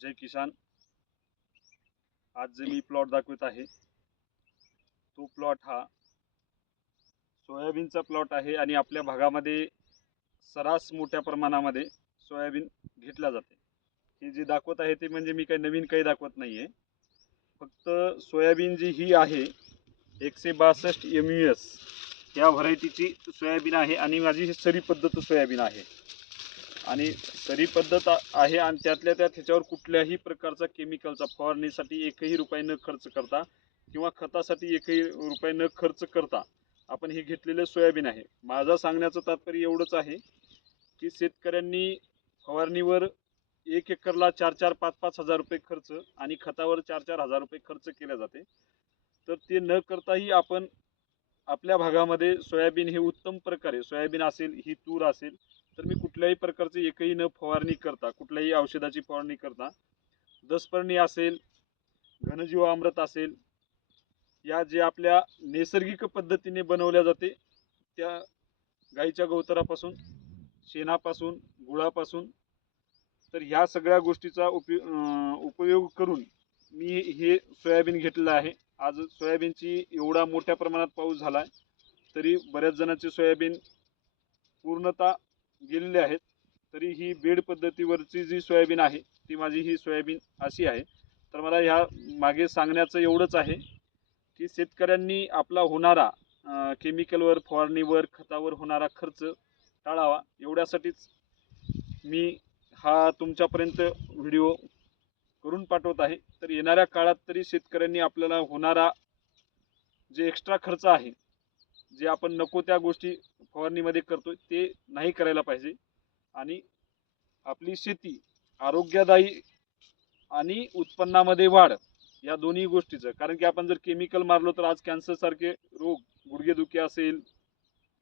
जय किसान. आज जे मी प्लॉट दाखवत आहे तो प्लॉट हा सोयाबीनचा प्लॉट आहे आणि आपल्या भागामध्ये सर्रास मोठ्या प्रमाणामध्ये सोयाबीन घेतल्या जाते. हे जे दाखवत आहे ते म्हणजे मी काही नवीन काही दाखवत नाहीये. फक्त सोयाबीन जी ही आहे 162 MUS या व्हरायटीची सोयाबीन आहे आणि माझी ही सरी पद्धत सोयाबीन आहे. आणि सरी पद्धत आहे आणि त्यातल्या त्यात ह्याच्यावर कुठल्याही प्रकारचा केमिकलचा फवारणीसाठी एकही रुपये न खर्च करता किंवा खतासाठी एकही रुपये न खर्च करता आपण हे घेतलेले सोयाबीन आहे. माझा सांगण्याचं तात्पर्य एवढंच आहे की शेतकऱ्यांनी फवारणीवर 1 एकरला 4-5 हजार रुपये खर्च आणि खतावर 4 हजार रुपये खर्च केले जाते. तर ते न करताही आपण आपल्या भागामध्ये सोयाबीन हे उत्तम प्रकारे, सोयाबीन असेल ही तूर असेल, तर मी कुठल्याही प्रकारचे एकही न फवारणी करता, कुठल्याही औषधाची फवारणी करता, दसपर्णी असेल, घनजीवामृत असेल, या जे आपल्या नैसर्गिक पद्धतीने बनवल्या जाते त्या गाईच्या गवतरापासून, शेणापासून, गुळापासून, तर ह्या सगळ्या गोष्टीचा उपयोग करून मी हे सोयाबीन घेतलेलं आहे. आज सोयाबीनची एवढा मोठ्या प्रमाणात पाऊस झाला तरी बऱ्याच जणांची सोयाबीन पूर्णतः गेलेले आहेत. तरी ही बेड पद्धतीवरची जी सोयाबीन आहे ती माझी ही सोयाबीन अशी आहे. तर मला ह्या मागे सांगण्याचं एवढंच आहे की शेतकऱ्यांनी आपला होणारा केमिकलवर, फवारणीवर, खतावर होणारा खर्च टाळावा, एवढ्यासाठीच मी हा तुमच्यापर्यंत व्हिडिओ करून पाठवत आहे. तर येणाऱ्या काळात तरी शेतकऱ्यांनी आपल्याला होणारा जे एक्स्ट्रा खर्च आहे, जे आपण नको त्या गोष्टी फवारणीमध्ये करतोय ते नाही करायला पाहिजे आणि आपली शेती आरोग्यदायी आणि उत्पन्नामध्ये वाढ या दोन्ही गोष्टीचं, कारण की आपण जर केमिकल मारलो तर आज कॅन्सर सारखे रोग, गुडघेदुखी असेल,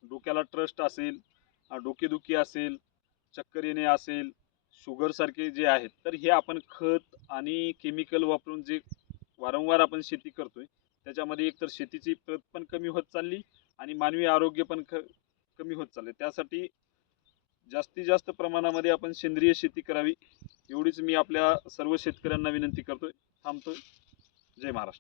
डोक्याला ट्रस्ट असेल, डोकेदुखी असेल, चक्कर येणे असेल, शुगर सारखे जे आहेत, तर हे आपण खत आणि केमिकल वापरून जे वारंवार आपण शेती करतोय त्याच्यामध्ये एकतर शेतीची प्रत पण कमी होत चालली आणि मानवी आरोग्य पण कमी होत चालले. त्यासाठी जास्तीत जास्त प्रमाणामध्ये आपण सेंद्रिय शेती करावी एवढीच मी आपल्या सर्व शेतकऱ्यांना विनंती करतोय. थांबतोय. जय महाराष्ट्र.